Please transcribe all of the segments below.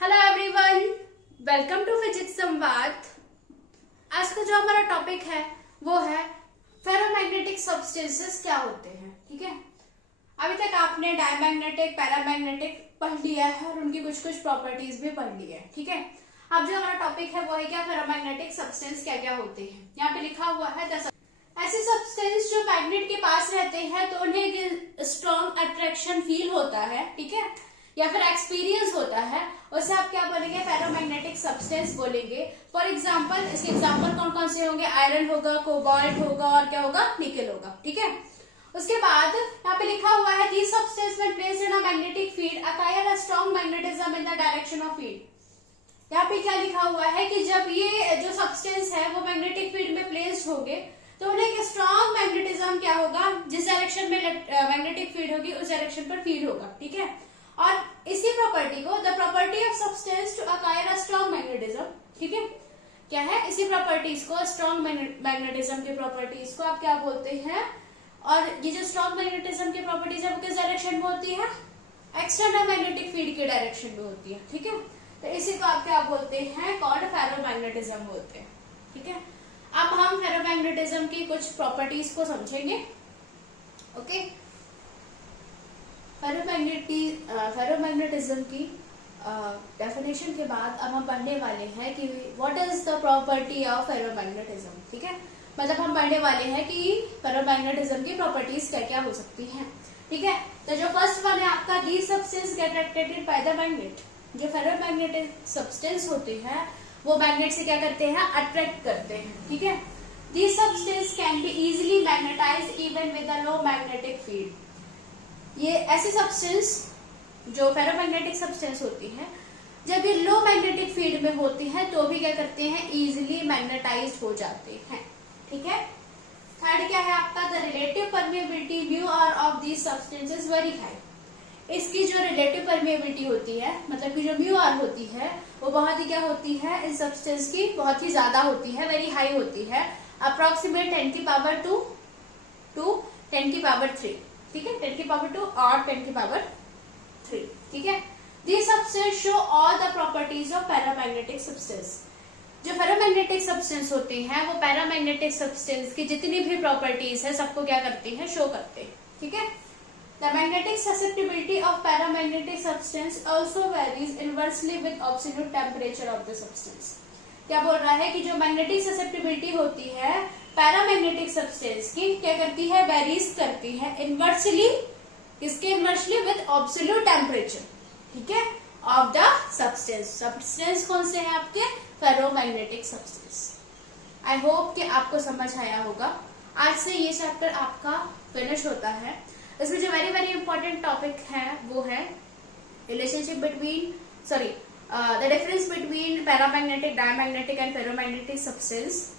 Hello everyone, welcome to physics Samvad. आज का जो हमारा टॉपिक है वो है फेरोमैग्नेटिक सब्सटेंसेस क्या होते हैं। ठीक है, अभी तक आपने डायमैग्नेटिक, पैरामैग्नेटिक पढ़ लिया है और उनकी कुछ कुछ प्रॉपर्टीज भी पढ़ ली है। ठीक है, अब जो हमारा टॉपिक है वो है क्या, फेरोमैग्नेटिक सब्सटेंस क्या क्या होते हैं। यहाँ पे लिखा हुआ है ऐसे सब्सटेंस जो मैग्नेट के पास रहते हैं तो उन्हें स्ट्रॉन्ग अट्रैक्शन फील होता है, ठीक है, या फिर एक्सपीरियंस होता है, उसे आप क्या बोलेंगे, फेरोमैग्नेटिक सब्सटेंस बोलेंगे। फॉर एग्जांपल, इसके एग्जांपल कौन कौन से होंगे, आयरन होगा, कोबाल्ट होगा और क्या होगा, निकल होगा। ठीक है, उसके बाद यहाँ पे लिखा हुआ है these substances when placed in a magnetic field acquire a strong magnetism in the direction of field। यहाँ पे क्या लिखा हुआ है कि जब ये जो सब्सटेंस है वो मैग्नेटिक फील्ड में प्लेस्ड होंगे तो उन्हें एक स्ट्रॉन्ग मैग्नेटिज्म क्या होगा, जिस डायरेक्शन में मैग्नेटिक फील्ड होगी उस डायरेक्शन पर फील होगा। ठीक है, और इसी प्रॉपर्टी को the property of substance to acquire a strong magnetism, ठीक है, क्या है, इसी प्रॉपर्टीज को, स्ट्रॉन्ग मैग्नेटिज्म की प्रॉपर्टीज को आप क्या बोलते हैं। और ये जो स्ट्रॉन्ग मैग्नेटिज्म की प्रॉपर्टीज है वो किस डायरेक्शन में होती है, एक्सटर्नल मैग्नेटिक फील्ड के डायरेक्शन में होती है। ठीक है, तो इसी को आप क्या बोलते हैं, कॉल्ड फेरोमैग्नेटिज्म बोलते हैं। ठीक है, अब हम फेरोमैग्नेटिज्म की कुछ प्रॉपर्टीज को समझेंगे। ओके, फेरोमैग्नेटिज्म की डेफिनेशन के बाद अब हम पढ़ने वाले हैं कि what is the property of ferromagnetism. ठीक है, मतलब हम पढ़ने वाले हैं कि फेरोमैग्नेटिज्म की प्रॉपर्टीज क्या क्या हो सकती हैं। ठीक है, तो जो फर्स्ट वन है आपका, the substance get attracted by the magnet. जो फेरोमैग्नेटिक सब्सटेंस होते हैं वो मैग्नेट से क्या करते हैं, अट्रैक्ट करते हैं। ठीक है, the substance can be easily magnetised even with a low magnetic field. ये ऐसी सब्सटेंस जो फेरोमैग्नेटिक सब्सटेंस होती है जब ये लो मैग्नेटिक फील्ड में होती है तो भी क्या करते हैं, इजिली मैग्नेटाइज्ड हो जाते हैं। ठीक है, थर्ड क्या है आपका, the relative permeability mu R of these substances very high. इसकी जो रिलेटिव परमेबिलिटी होती है, मतलब कि जो म्यू आर होती है वो बहुत ही क्या होती है, इस सब्सटेंस की बहुत ही ज्यादा होती है, वेरी हाई होती है, अप्रोक्सीमेट 10 की पावर 2 टू 10 की पावर 3। ठीक है, 10 की पावर 2 और 10 की पावर 3। ठीक है, these substances show all the properties of paramagnetic substance। जो फेरोमैग्नेटिक सब्सटेंस होते हैं वो पैरामैग्नेटिक सब्सटेंस की जितनी भी प्रॉपर्टीज है सबको क्या करते हैं, शो करते हैं। ठीक है, the magnetic susceptibility of paramagnetic substance also varies inversely with absolute temperature of the substance. क्या बोल रहा है कि जो मैग्नेटिक ससेप्टिबिलिटी होती है पैरामैग्नेटिक सब्सटेंस की क्या करती है, वेरीज करती है इनवर्सली, किसके इनवर्सली, विद एब्सोल्यूट टेम्परेचर। ठीक है, ऑफ द सब्सटेंस। सब्सटेंस कौन से हैं आपके, फेरोमैग्नेटिक सब्सटेंस। आई होप कि आपको समझ आया होगा। आज से ये चैप्टर आपका फिनिश होता है। इसमें जो वेरी वेरी इंपॉर्टेंट टॉपिक है वो है relationship between, sorry, the difference between paramagnetic, diamagnetic and ferromagnetic substance.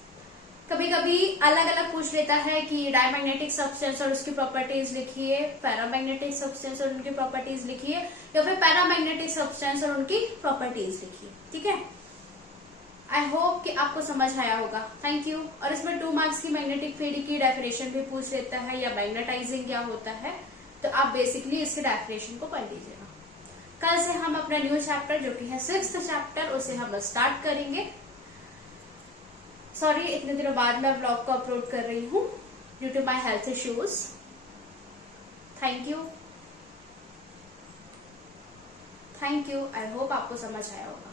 कभी कभी अलग अलग पूछ लेता है कि डायमैग्नेटिक सब्सटेंस और उसकी प्रॉपर्टीज लिखिए, पैरामैग्नेटिक सब्सटेंस और उनकी प्रॉपर्टीज लिखिए, या फिर पैरामैग्नेटिक सब्सटेंस और उनकी प्रॉपर्टीज लिखिए। ठीक है, आई होप कि आपको समझ आया होगा। Thank you. और इसमें 2 मार्क्स की मैग्नेटिक फील्ड की डेफिनेशन भी पूछ लेता है, या मैग्नेटाइजिंग क्या होता है, तो आप बेसिकली इसकी डेफिनेशन को पढ़ लीजिएगा। कल से हम अपना न्यू चैप्टर जो कि है 6th चैप्टर, उसे हम स्टार्ट करेंगे। सॉरी, इतने दिनों बाद मैं ब्लॉग को अपलोड कर रही हूँ due to my health issues. Thank you, thank you. I hope आपको समझ आया होगा।